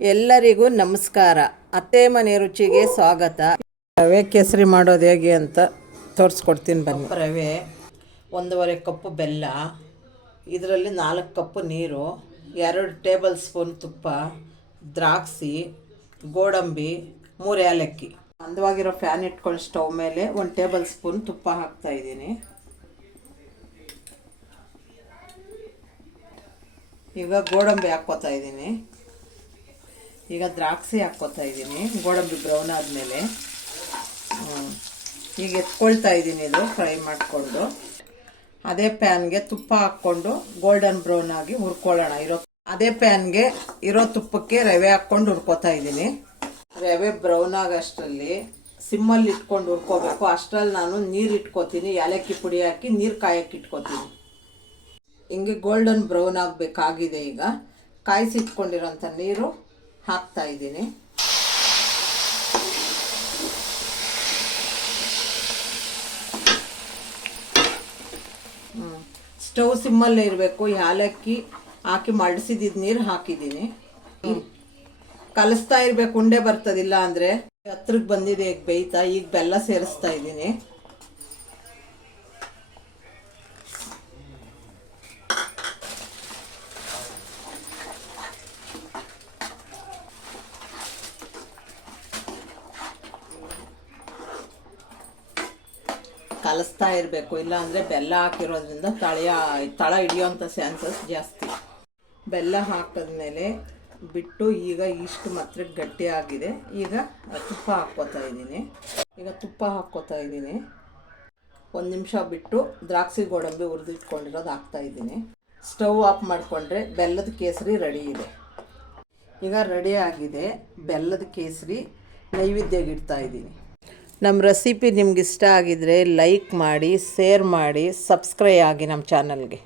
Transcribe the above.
ಎಲ್ಲರಿಗೂ ನಮಸ್ಕಾರ. ಅತ್ತೆ ಮನೆ ರುಚಿಗೆ ಸ್ವಾಗತ. ರವೆ ಕೇಸರಿ ಮಾಡೋದು ಹೇಗೆ ಅಂತ ತೋರಿಸ್ಕೊಡ್ತೀನಿ ಬನ್ನಿ. ರವೆ, 1.5 ಕಪ್ಪು ಬೆಲ್ಲ, ಇದರಲ್ಲಿ 4 ಕಪ್ಪು ನೀರು, 2 ಟೇಬಲ್ ಸ್ಪೂನ್ ತುಪ್ಪ, ದ್ರಾಕ್ಷಿ, ಗೋಡಂಬಿ, 3 ಏಲಕ್ಕಿ. ಮಂದವಾಗಿರೋ ಫ್ಯಾನ್ ಇಟ್ಕೊಂಡು ಸ್ಟವ್ ಮೇಲೆ 1 ಟೇಬಲ್ ಸ್ಪೂನ್ ತುಪ್ಪ ಹಾಕ್ತಾಯಿದ್ದೀನಿ. ಈಗ ಗೋಡಂಬಿ ಹಾಕ್ಕೋತಾ ಇದ್ದೀನಿ. ಈಗ ದ್ರಾಕ್ಷಿ ಹಾಕ್ಕೋತಾ ಇದ್ದೀನಿ. ಗೋಡಂಬಿ ಬ್ರೌನ್ ಆದಮೇಲೆ ಈಗ ಎತ್ಕೊಳ್ತಾ ಇದ್ದೀನಿ. ಇದು ಫ್ರೈ ಮಾಡಿಕೊಂಡು ಅದೇ ಪ್ಯಾನ್ಗೆ ತುಪ್ಪ ಹಾಕ್ಕೊಂಡು ಗೋಲ್ಡನ್ ಬ್ರೌನ್ ಆಗಿ ಹುರ್ಕೊಳ್ಳೋಣ. ಅದೇ ಪ್ಯಾನ್ಗೆ ಇರೋ ತುಪ್ಪಕ್ಕೆ ರವೆ ಹಾಕ್ಕೊಂಡು ಹುರ್ಕೋತಾ ಇದ್ದೀನಿ. ರವೆ ಬ್ರೌನ್ ಆಗೋಷ್ಟರಲ್ಲಿ ಸಿಮ್ಮಲ್ಲಿ ಇಟ್ಕೊಂಡು ಹುರ್ಕೋಬೇಕು. ಅಷ್ಟರಲ್ಲಿ ನಾನು ನೀರು ಇಟ್ಕೋತೀನಿ. ಏಲಕ್ಕಿ ಪುಡಿ ಹಾಕಿ ನೀರು ಕಾಯಕ್ಕೆ ಇಟ್ಕೋತೀನಿ. ಹಿಂಗೆ ಗೋಲ್ಡನ್ ಬ್ರೌನ್ ಆಗಬೇಕಾಗಿದೆ. ಈಗ ಕಾಯಿಸಿ ಇಟ್ಕೊಂಡಿರೋಂಥ ನೀರು ಹಾಕ್ತಾ ಇದ್ದೀನಿ. ಸ್ಟವ್ ಸಿಮ್ಮಲ್ಲೇ ಇರಬೇಕು. ಏಲಕ್ಕಿ ಹಾಕಿ ಮಡಿಸಿದ ನೀರು ಹಾಕಿದ್ದೀನಿ. ಕಲಿಸ್ತಾ ಇರಬೇಕು, ಉಂಡೆ ಬರ್ತದಿಲ್ಲ ಅಂದರೆ. ಹತ್ರಕ್ಕೆ ಬಂದಿದೆ ಈಗ ಬೇಯ್ತಾ. ಈಗ ಬೆಲ್ಲ ಸೇರಿಸ್ತಾ ಇದ್ದೀನಿ. ಕಲಿಸ್ತಾ ಇರಬೇಕು, ಇಲ್ಲ ಅಂದರೆ ಬೆಲ್ಲ ಹಾಕಿರೋದ್ರಿಂದ ತಳ ಹಿಡಿಯೋಂಥ ಚಾನ್ಸಸ್ ಜಾಸ್ತಿ. ಬೆಲ್ಲ ಹಾಕಿದ್ಮೇಲೆ ಬಿಟ್ಟು ಈಗ ಇಷ್ಟು ಮಾತ್ರ ಗಟ್ಟಿ ಆಗಿದೆ. ಈಗ ತುಪ್ಪ ಹಾಕ್ಕೋತಾ ಇದ್ದೀನಿ. ಒಂದು ನಿಮಿಷ ಬಿಟ್ಟು ದ್ರಾಕ್ಷಿ ಗೋಡಂಬಿ ಹುರಿದಿಟ್ಕೊಂಡಿರೋದು ಹಾಕ್ತಾಯಿದ್ದೀನಿ. ಸ್ಟವ್ ಆಫ್ ಮಾಡಿಕೊಂಡ್ರೆ ಬೆಲ್ಲದ ಕೇಸರಿ ರೆಡಿ ಇದೆ. ಈಗ ರೆಡಿ ಆಗಿದೆ ಬೆಲ್ಲದ ಕೇಸರಿ. ನೈವೇದ್ಯಕ್ಕೆ ಇಡ್ತಾ ಇದ್ದೀನಿ. ನಮ್ಮ ರೆಸಿಪಿ ನಿಮ್ಗೆ ಇಷ್ಟ ಆಗಿದರೆ ಲೈಕ್ ಮಾಡಿ, ಶೇರ್ ಮಾಡಿ, ಸಬ್ಸ್ಕ್ರೈಬ್ ಆಗಿ ನಮ್ಮ ಚಾನಲ್ಗೆ.